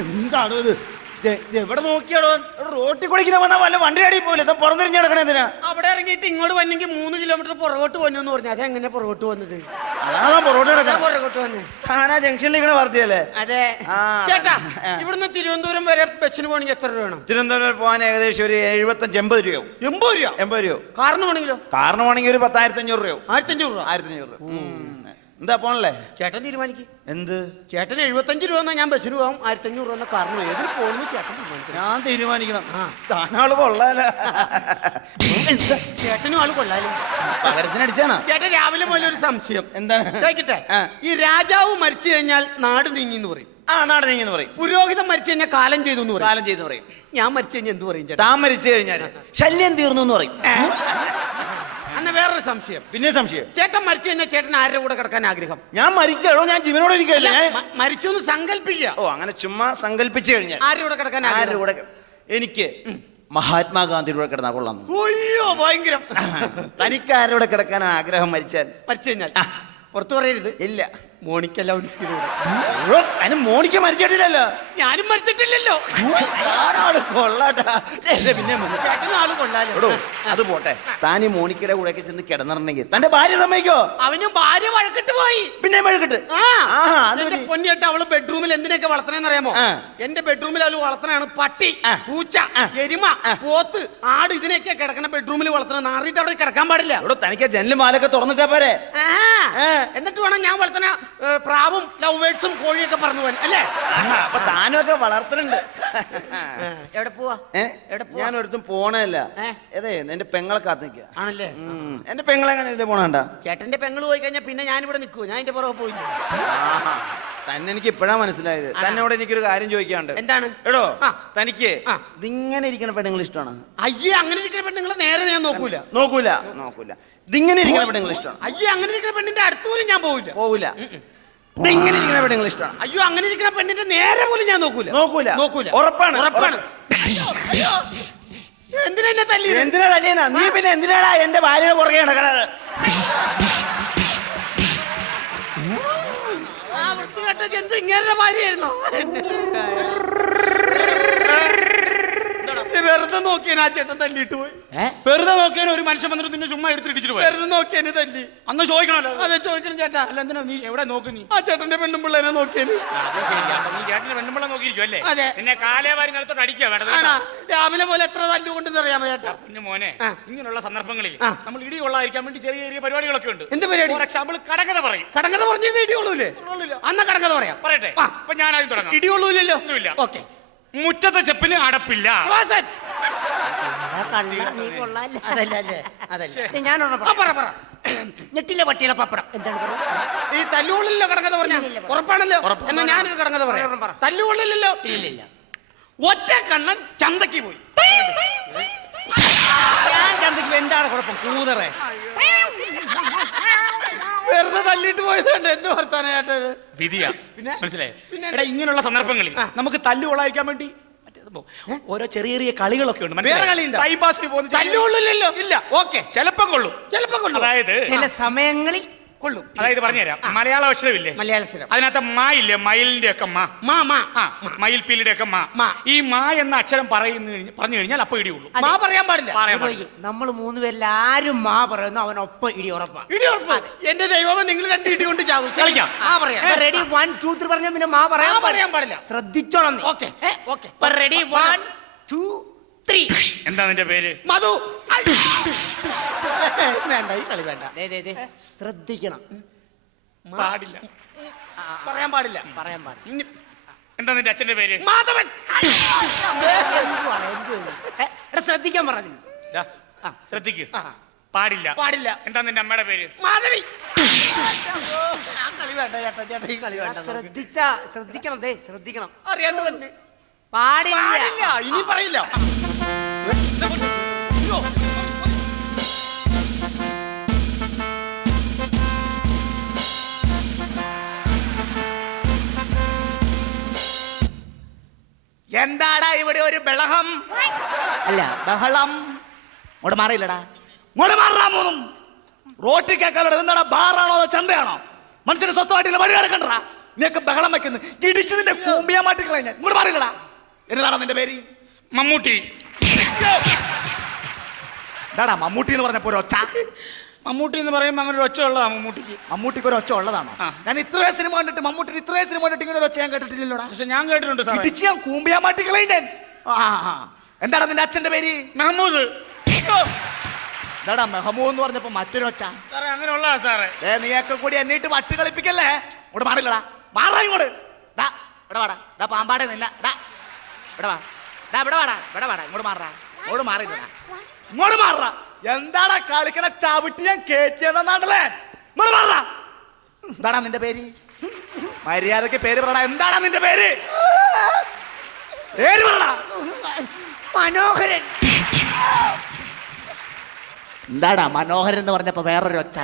എന്താണ് ഇത്? എവിടെ നോക്കിയാടോ? റോട്ടിൽ കുടിക്കുന്ന വന്നാൽ വല്ല വണ്ടി അടി പോലെ പുറംതിരിഞ്ഞ് കിടക്കണ എന്തിനാ? അവിടെ ഇറങ്ങിയിട്ട് ഇങ്ങോട്ട് വന്നെങ്കിൽ 3 കിലോമീറ്റർ പുറകോട്ട് വന്നു പറഞ്ഞു. അതെങ്ങനെ പുറകോട്ട് വന്നത്? അതാണ് പുറകോട്ട് വന്നത്. താനാ ജംഗ്ഷനിൽ ഇങ്ങനെ പാർട്ടിയല്ലേ? അതെ. ചേട്ടാ, ഇവിടുന്ന് തിരുവനന്തപുരം വരെ ബസ്സിന് പോകണമെങ്കിൽ എത്ര രൂപ വേണം? തിരുവനന്തപുരം പോകാൻ ഏകദേശം ഒരു 75-80 രൂപ. 80 രൂപ? കാറിന് വേണമെങ്കിലോ? കാറിന് വേണമെങ്കിൽ ഒരു 10,500 രൂപ. 1500 രൂപ. എന്താ പോണല്ലേ? ചേട്ടൻ തീരുമാനിക്കും. എന്ത്? ചേട്ടന് 75 രൂപ ഞാൻ ബസ്സിന് പോകാം, 1500 രൂപ കാറിന്. ഏതിന് പോകുന്നു ചേട്ടൻ തീരുമാനിക്കും. ഞാൻ തീരുമാനിക്കണം. താനാള് കൊള്ളാലോ. ചേട്ടനും ആള് കൊള്ളാലോ. പകരത്തിനടിച്ചാണോ? ചേട്ടൻ രാവിലെ മുതൽ ഒരു സംശയം. എന്താണ്? ചോദിക്കട്ടെ, ഈ രാജാവ് മരിച്ചു കഴിഞ്ഞാൽ നാട് നീങ്ങി എന്ന് പറയും. നാട് നീങ്ങി എന്ന് പറയും. പുരോഹിതൻ മരിച്ചു കഴിഞ്ഞാൽ കാലം ചെയ്തു എന്ന് പറയും. കാലം ചെയ്തു പറയും. ഞാൻ മരിച്ചു കഴിഞ്ഞാൽ എന്ത് പറയും? താൻ മരിച്ചു കഴിഞ്ഞാൽ ശല്യം തീർന്നു എന്ന് പറയും. അന്ന വേറൊരു സംശയം. പിന്നെ സംശയം? ചേട്ടൻ മരിച്ചു കഴിഞ്ഞാൽ ചേട്ടൻ ആരുടെ കൂടെ കിടക്കാൻ ആഗ്രഹം? ഞാൻ മരിച്ചോ? ഞാൻ ജീവനോടെ ഇരിക്കല്ലേ? മരിച്ചു എന്ന് സങ്കല്പിക്കുക. ഓ, അങ്ങനെ ചുമ്മാ സങ്കല്പിച്ചു കഴിഞ്ഞാൽ ആരുടെ കൂടെ കിടക്കാൻ? ആരുടെ കൂടെ? എനിക്ക് മഹാത്മാഗാന്ധിയുടെ കൂടെ കിടന്നാ കൊള്ളാം. അയ്യോ, ഭയങ്കരം. തനിക്ക് ആരുടെ കിടക്കാനാണ് ആഗ്രഹം മരിച്ചാൽ? മരിച്ചു കഴിഞ്ഞാൽ പുറത്തു പറയരുത്. ഇല്ല. മോണിക്ക ലൗൻസ്കിയുടെ. അതിന് മോണിക്ക മരിച്ചിട്ടില്ലല്ലോ. ഞാനും മരിച്ചിട്ടില്ലല്ലോ. കൊള്ളാട്ടാ. പിന്നെ ആള് കൊള്ളാലോ. അത് പോട്ടെ, താൻ ഈ മോണിക്കയുടെ കൂടെ ഒക്കെ ചെന്ന് കിടന്നിട്ടുണ്ടെങ്കിൽ തന്റെ ഭാര്യ സമ്മതിക്കോ? അവന് ഭാര്യ വഴക്കിട്ട് പോയി. പിന്നെ വഴക്കിട്ട്? പൊന്നിട്ട് അവള് ബെഡ്റൂമിൽ എന്തിനൊക്കെ വളർത്തണെന്ന് അറിയാമോ? എന്റെ ബെഡ്റൂമിൽ അവള് വളർത്തണാണ് പട്ടി, പൂച്ച, എരുമ, പോത്ത്, ആട്. ഇതിനൊക്കെ കിടക്കണ ബെഡ്റൂമിൽ വളർത്തണ. നാറിയിട്ട് അവിടെ കിടക്കാൻ പാടില്ല. തനിക്ക് ജനലും മാലൊക്കെ തുറന്നിട്ടാ പോരെ? എന്നിട്ട് വേണം ഞാൻ വളർത്തണ പ്രാവും ലവ് ബേർഡ്സും കോഴിയൊക്കെ പറഞ്ഞു പോവാൻ, അല്ലേ? അപ്പൊ താനൊക്കെ വളർത്തുന്നുണ്ട്. എവിടെ പോവാ? ഞാൻ ഒരിടത്തും പോണല്ല. അതെ, എന്റെ പെങ്ങളെ കാത്ത് നിൽക്കുക. ആണല്ലേ? എന്റെ പെങ്ങളെങ്ങനെ പോണണ്ട? ചേട്ടന്റെ പെങ്ങള് പോയി കഴിഞ്ഞാൽ പിന്നെ ഞാനിവിടെ നിൽക്കൂ. ഞാൻ എന്റെ പുറകെ പോയില്ല. തന്നെ എനിക്ക് ഇപ്പോഴാ മനസ്സിലായത്. തന്നോട് എനിക്കൊരു കാര്യം ചോദിക്കാണ്ട്. എന്താണ്? എടോ, തനിക്ക് ഇതിങ്ങനെ ഇരിക്കണ പെണ്ണുങ്ങൾ ഇഷ്ടമാണ്? അയ്യേ, അങ്ങനെ ഇരിക്കുന്ന പെണ്ണുങ്ങളെ നേരെ ഞാൻ നോക്കൂല. ഇതിങ്ങനെ ഇരിക്കണ പെണ്ണുങ്ങൾ ഇഷ്ടമാണ്? അയ്യോ, അങ്ങനെ ഇരിക്കുന്ന പെണ്ണിന്റെ അടുത്ത് പോലും ഞാൻ പോവില്ല. ഇതിങ്ങനെ ഇരിക്കണ പെണ്ണുങ്ങൾ ഇഷ്ടമാണ്? അയ്യോ, അങ്ങനെ ഇരിക്കുന്ന പെണ്ണിന്റെ നേരെ പോലും ഞാൻ നോക്കൂല. ഉറപ്പാണ്. എന്തിനാ തല്ലിയെന്നാ? നീ പിന്നെ എന്തിനാടാ എന്റെ ഭാര്യയുടെ പുറകെ നടക്കണത്? വൃത്തികെട്ട ജന്തു ഇങ്ങനെ ഭാര്യയായിരുന്നോ? വെറുതെ നോക്കിയാൻ ആ ചേട്ടൻ തല്ലിട്ട് പോയി. വെറുതെ നോക്കിയാൽ ഒരു മനുഷ്യൻ വന്നിട്ട് നിന്നെ ചുമ്മാ എടുത്തിടിച്ചിട്ട് പോയി. വെറുതെ നോക്കിയാന് തല്ലി. അന്ന് ചോദിക്കണല്ലോ. അതെ, ചോദിക്കണം ചേട്ടാ. അല്ല, എന്തിനാ നീ എവിടെ നോക്കി? നീ ആ ചേട്ടന്റെ പെണ്ണും പിള്ളേനെ നോക്കിയാന്. നീ ചേട്ടന്റെ പെണ്ണുമ്പിള്ള നോക്കിയിരിക്കും അല്ലേ? അതെ. നിന്നെ കാലേ വാരി നിലത്തോട്ട് അടിക്കുക വേണ്ടത്. രാവിലെ പോലെ എത്ര തല്ലുകൊണ്ടെന്ന് അറിയാമോ ചേട്ടാ? പിന്നെ മോനെ, ഇങ്ങനെയുള്ള സന്ദർഭങ്ങളിൽ നമ്മൾ ഇടി കൊള്ളാതിരിക്കാൻ വേണ്ടി ചെറിയ ചെറിയ പരിപാടികളൊക്കെ ഉണ്ട്. എന്ത് പരിപാടി? ഫോർ എക്സാമ്പിൾ, കടകഥ പറയും. കടകഥ പറഞ്ഞിരുന്ന ഇടികൊള്ളൂലേ? അന്ന കടകഥ പറയാം. പറയട്ടെ. അപ്പൊ ഞാനാദ്യം തുടങ്ങാം. ഇടികൊള്ളൂല്ലോ? ഒന്നുമില്ല. ഓക്കെ. മുറ്റത്തെ ചെപ്പിന് അടപ്പില്ല. നെറ്റിലെ പട്ടിയിലെ പപ്പടം. എന്താണ് ഈ തല്ലുകൊള്ളില്ലോ കടകഥ പറഞ്ഞ? ഉറപ്പാണല്ലോ. എന്നാ ഞാനൊരു കടകഥ പറയാം. തല്ലുകൊള്ളില്ലല്ലോ? ഇല്ല. ഒറ്റ കണ്ണൻ ചന്തക്ക് പോയി. എന്താണ് കുഴപ്പം? കൂതറേ വെറുതെ തല്ലിട്ട് പോയത് കൊണ്ട് എന്ത് വർത്താനായിട്ടത്? വിധിയാ. മനസ്സിലായോ? എടാ, ഇങ്ങനെയുള്ള സന്ദർഭങ്ങളിൽ നമുക്ക് തല്ലു കൊള്ളാതിരിക്കാൻ വേണ്ടി ഓരോ ചെറിയ ചെറിയ കളികളൊക്കെ ഉണ്ട്. ടൈം പാസിന് പോകുന്ന തല്ലുകൊള്ളില്ലല്ലോ? ഇല്ല. ഓക്കെ. ചിലപ്പോ കൊള്ളും. അതായത് ചില സമയങ്ങളിൽ കൊള്ളും. അതായത് പറഞ്ഞുതരാം. മലയാള അക്ഷരമില്ലേ? മലയാള അക്ഷരം. അതിനകത്ത് മാ ഇല്ലേ? മയിലിന്റെ ഒക്കെ മയിൽ പീലിയുടെ ഒക്കെ ഈ മാ എന്ന അക്ഷരം പറഞ്ഞു കഴിഞ്ഞാൽ അപ്പൊ ഇടി കൊള്ളും. മാ പറയാൻ പാടില്ല. നമ്മൾ 3 പേരിൽ ആരും മാ പറയുന്നു, അവനൊപ്പം ഇടി ഉറപ്പാ. ഇടി ഉറപ്പാ. എന്റെ ദൈവമേ, നിങ്ങൾ 2 ഇടി കൊണ്ട് ചാവും. കളിക്കാം. റെഡി 1 2 3 പറഞ്ഞാൽ പിന്നെ മാ പറയാൻ പാടില്ല. ശ്രദ്ധിച്ചോളാം. ഓക്കെ. റെഡി 1 2 3. എന്താ നിന്റെ പേര്? മധു. വേണ്ട, ഈ കളി വേണ്ട. ശ്രദ്ധിക്കണം. പാടില്ല. പറയാൻ പാടില്ല. എന്താ നിന്റെ അച്ഛന്റെ പേര്? മാധവൻ. ശ്രദ്ധിക്കാൻ പറഞ്ഞു. ശ്രദ്ധിക്കൂ. പാടില്ല. എന്താ നിന്റെ അമ്മയുടെ പേര്? മാധവി. കളി വേണ്ട ചേട്ടാ, ഈ കളി വേണ്ട. ശ്രദ്ധിക്കണം. അറിയാണ്ട് തന്നെ. പാടില്ല. ഇനി പറയില്ല. എന്താടാ ഇവിടെ ഒരു ബഹളം? അല്ല, ബഹളം. ഇങ്ങോട്ട് മാറിയില്ലടാ. ഇങ്ങോട്ട് മാറാൻ പോകുന്നു. റോട്ടിൽ കേൾക്കാനുള്ളത് എന്താടാ? ബാറാണോ അതോ ചന്തയാണോ? മനുഷ്യന് സ്വസ്ഥമായിട്ടില്ല, വഴി കിടക്കണ്ടാ. നീയൊക്കെ ബഹളം വെക്കുന്നു ഇടിച്ച് നിന്റെ കൂമ്പിയാ മാറ്റി കളയാൻ ഞാൻ ഇങ്ങോട്ട് മാറില്ലടാ എന്നതാടാ നിന്റെ പേര് മമ്മൂട്ടി. എന്താടാ മമ്മൂട്ടി എന്ന് പറഞ്ഞപ്പോ ഒരു ഒച്ച മമ്മൂട്ടി എന്ന് പറയുമ്പോ അങ്ങനെ ഒരു ഒച്ച ഉള്ളതാ മമ്മൂട്ടിക്ക്. മമ്മൂട്ടിക്ക് ഒരു ഒച്ച ഉള്ളതാണോ ഞാൻ ഇത്രേ സിനിമ കണ്ടിട്ട് മമ്മൂട്ടി ഇത്രേ സിനിമ കണ്ടിട്ട് ഇങ്ങനെ ഒരു ഒച്ച ഞാൻ കേട്ടിട്ടില്ലല്ലോടാ പക്ഷെ ഞാൻ കേട്ടിട്ടുണ്ട് സാറേ. ഇടിച്ച് ഞാൻ കൂമ്പിയാ മാറ്റി കളയാൻ ഞാൻ എന്താടാ നിന്റെ അച്ഛന്റെ പേര് മെഹമ്മൂദ്. എന്താടാ മെഹമ്മൂ എന്ന് പറഞ്ഞപ്പോ മറ്റൊരു ഒച്ച സാറേ അങ്ങനെ ഉള്ളതാ സാറേ. നീയൊക്കെ കൂടി എന്നിട്ട് വട്ട് കളിപ്പിക്കല്ലേ ഇങ്ങോട്ട് മാറില്ലടാ മാറാ ഇങ്ങോട്ട് ഡാ ഇവിടെ വാടാ ഡാ പാമ്പാടെ നിന്ന ഡാ ഇവിടെ വാ ഡാ ഇവിടെ വാടാ ഇവിടെ വാടാ ഇങ്ങോട്ട് മാറാ ഇങ്ങോട്ട് മാറില്ലടാ ഇങ്ങോട്ട് മാറാ എന്താടാ കളിക്കണ ചവിട്ടി ഞാൻ കേറ്റിയെന്നാണല്ലേ ഇങ്ങോട്ട് മാറാ എന്താടാ നിന്റെ പേര് മര്യാദക്ക് പേര് പറടാ എന്താടാ നിന്റെ പേര് പേര് പറടാ മനോഹരൻ. എന്താടാ മനോഹരൻ എന്ന് പറഞ്ഞപ്പോ വേറൊരു ഒച്ച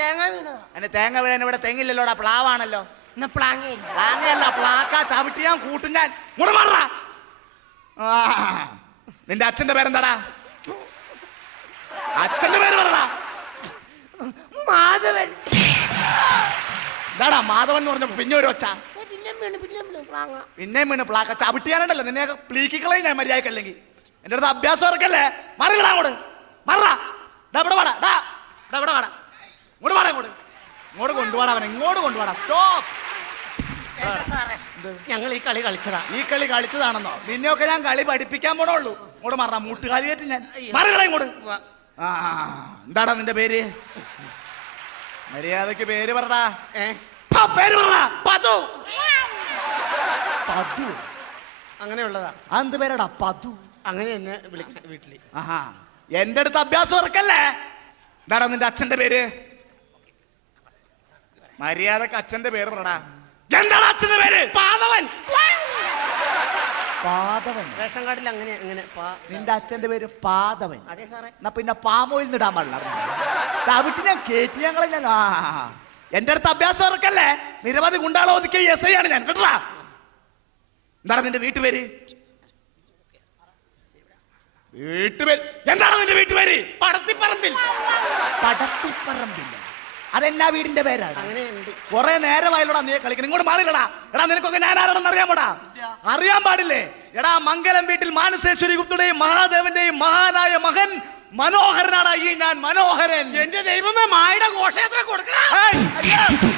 തേങ്ങ വീണതാ. എന്നെ തേങ്ങ വീഴാൻ ഇവിടെ തെങ്ങില്ലല്ലോടാ പ്ലാവാണല്ലോ എന്നാ പ്ലാങ്ങയില്ല. പ്ലാങ്ങയല്ല പ്ലാക്ക ചവിട്ടി ഞാൻ കൂട്ടും ഞാൻ ഇങ്ങോട്ട് മാറാ നിന്റെ അച്ഛന്റെ പേരെന്താടാ അച്ഛന്റെ പേര് പറടാ മാധവൻ. എന്താടാ മാധവൻ എന്ന് പറഞ്ഞപ്പോ പിന്നെ ഒരു ഒച്ച പിന്നെ വീണ് പ്ലാങ്ങ. പിന്നെയും വീണ് പ്ലാക്ക ചവിട്ടിയാനുണ്ടല്ലോ നിന്നെയൊക്കെ പ്ലീക്കിക്കളയും ഞാൻ മര്യാദക്കല്ലെങ്കിൽ എന്റെ അടുത്ത് അഭ്യാസം ഇറക്കല്ലേ മറിയടാ അങ്ങോട്ട് മറാ ഡാ ഇവിടെ വാടാ ഡാ ഡാ ഇവിടെ വാടാ ഇങ്ങോട്ട് വാടാ ഇങ്ങോട്ട് ഇങ്ങോട്ട് കൊണ്ടുപോടാ അവനെ ഇങ്ങോട്ട് കൊണ്ടുപോടാ സ്റ്റോപ്പ് ഞങ്ങൾ ഈ കളി കളിച്ചതാ. ഈ കളി കളിച്ചതാണെന്നോ നിന്നെയൊക്കെ ഞാൻ കളി പഠിപ്പിക്കാൻ പോണുള്ളൂ ഇങ്ങോട്ട് മാറാ മൂട്ടുകാലി കയറ്റി ഞാൻ മറിയടാ ഇങ്ങോട്ട് എന്താടാ നിന്റെ പേര് മര്യാദക്ക് പേര് പറടാ പേര് പറടാ പതു. പതു അങ്ങനെയുള്ളതാ. അതെന്ത് പേരാടാ പതു അങ്ങനെ എന്നെ വിളിക്കണ വീട്ടില്. ആഹാ എന്റെ അടുത്ത് അഭ്യാസം ഇറക്കല്ലേ എന്താടാ നിന്റെ അച്ഛന്റെ പേര് മര്യാദക്ക് അച്ഛന്റെ പേര് പറടാ എന്താണ് അച്ഛന്റെ പേര് പാതവൻ. പാദവൻ റേഷൻ കാർഡിൽ അങ്ങനെ അങ്ങനെ നിന്റെ അച്ഛന്റെ പേര് പാദവൻ അതെ സാറേ. എന്നാ പിന്നെ പാമോയിൽ നിടാൻ പാടില്ല ചവിട്ടി ഞാൻ കേറ്റി ഞങ്ങളെ ഞാൻ എന്റെ അടുത്ത് അഭ്യാസം ഇറക്കല്ലേ നിരവധി ഗുണ്ടാളെ ഒതുക്കിയ എസ് ഐ ആണ് ഞാൻ കേട്ടാ എന്താണ് നിന്റെ വീട്ടുപേര് വീട്ടുപേര് എന്താണ് നിന്റെ വീട്ടുപേര് പടത്തിപ്പറമ്പിൽ. പടത്തിപ്പറമ്പില്ല അതെന്നാ വീടിന്റെ പേരാണ് അങ്ങനെയുണ്ട്. കുറെ നേരമായില്ലോടാ നീ കളിക്കണം ഇങ്ങോട്ട് മാറില്ലടാ എടാ നിനക്കൊക്കെ ഞാൻ ആരാണെന്ന് അറിയാമോടാ അറിയാൻ പാടില്ലേ എടാ മംഗലം വീട്ടിൽ മാനസേശ്വരി ഗുപ്തയുടെയും മഹാദേവന്റെയും മഹാനായ മകൻ മനോഹരനാടാ ഈ ഞാൻ മനോഹരൻ എന്റെ ദൈവമേ മായുടെ ഘോഷയാത്ര കൊടുക്കണ. ഏയ്, അയ്യോ.